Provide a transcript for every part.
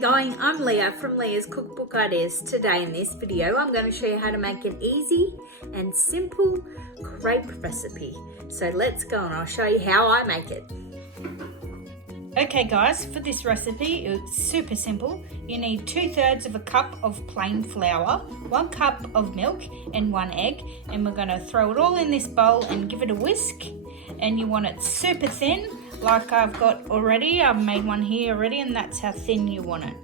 you going? I'm Leah from Leah's Cookbook Ideas. Today in this video I'm going to show you how to make an easy and simple crepe recipe. So let's go and I'll show you how I make it. Okay guys, for this recipe it's super simple. You need 2/3 of a cup of plain flour, 1 cup of milk and 1 egg, and we're going to throw it all in this bowl and give it a whisk. And you want it super thin, like I've got already. I've made one here already, and that's how thin you want it.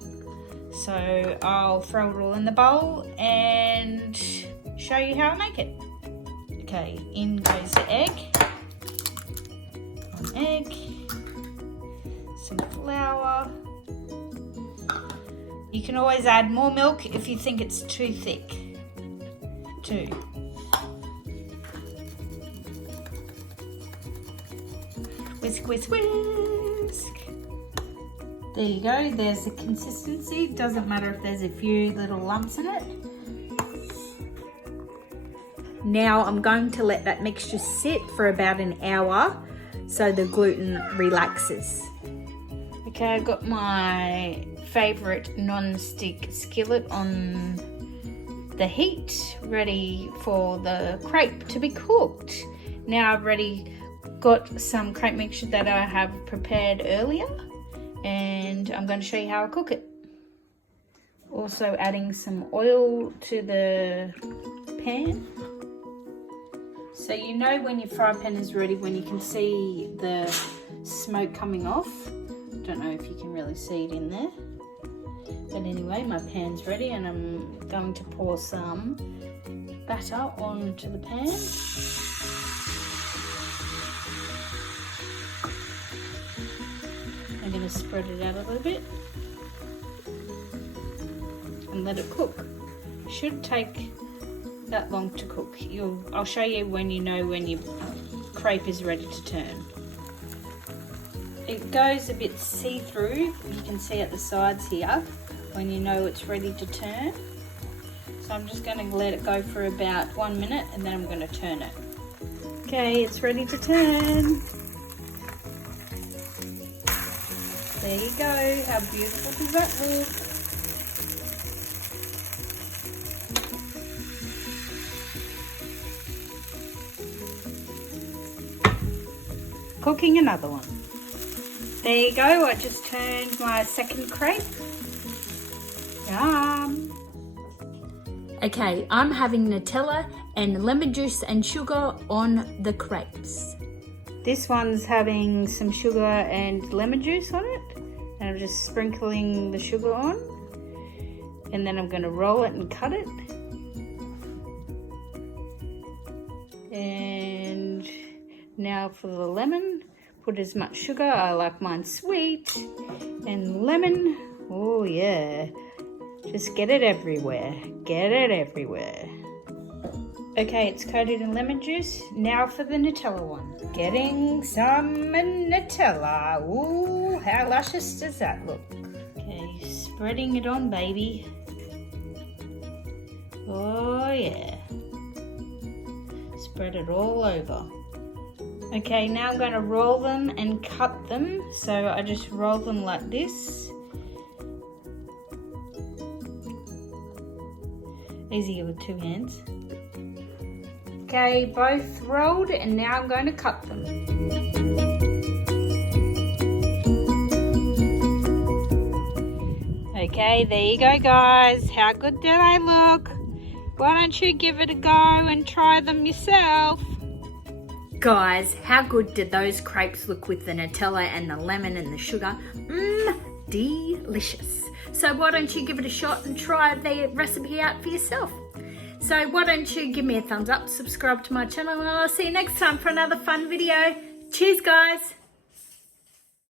So I'll throw it all in the bowl and show you how I make it. Okay, in goes the egg. One egg, some flour. You can always add more milk if you think it's too thick. 2. Whisk, whisk, whisk. There you go, there's the consistency. Doesn't matter if there's a few little lumps in it. Now I'm going to let that mixture sit for about an hour so the gluten relaxes. Okay, I've got my favourite non-stick skillet on the heat, ready for the crepe to be cooked. Now I've already got some crepe mixture that I have prepared earlier, and I'm going to show you how I cook it. Also adding some oil to the pan. So you know when your fry pan is ready when you can see the smoke coming off. Don't know if you can really see it in there. But anyway, my pan's ready and I'm going to pour some batter onto the pan. I'm going to spread it out a little bit and let it cook. It should take that long to cook. I'll show you when you know when your crepe is ready to turn. It goes a bit see-through, you can see at the sides here, when you know it's ready to turn. So I'm just going to let it go for about 1 minute and then I'm going to turn it. Okay, it's ready to turn. There you go, how beautiful does that look? Cooking another one. There you go, I just turned my second crepe. Yum! Okay, I'm having Nutella and lemon juice and sugar on the crepes. This one's having some sugar and lemon juice on it. And I'm just sprinkling the sugar on. And then I'm going to roll it and cut it. And now for the lemon. Put as much sugar. I like mine sweet. And lemon. Oh yeah. Just get it everywhere. Get it everywhere. Okay, it's coated in lemon juice. Now for the Nutella one. Getting some Nutella. Ooh, how luscious does that look? Okay, spreading it on, baby. Oh yeah. Spread it all over. Okay, now I'm going to roll them and cut them. So I just roll them like this. Easier with 2 hands. Okay, both rolled, and now I'm going to cut them. Okay, there you go guys. How good do they look? Why don't you give it a go and try them yourself? Guys, how good did those crepes look with the Nutella and the lemon and the sugar? Delicious. So why don't you give it a shot and try the recipe out for yourself? So why don't you give me a thumbs up, subscribe to my channel, and I'll see you next time for another fun video. Cheers guys.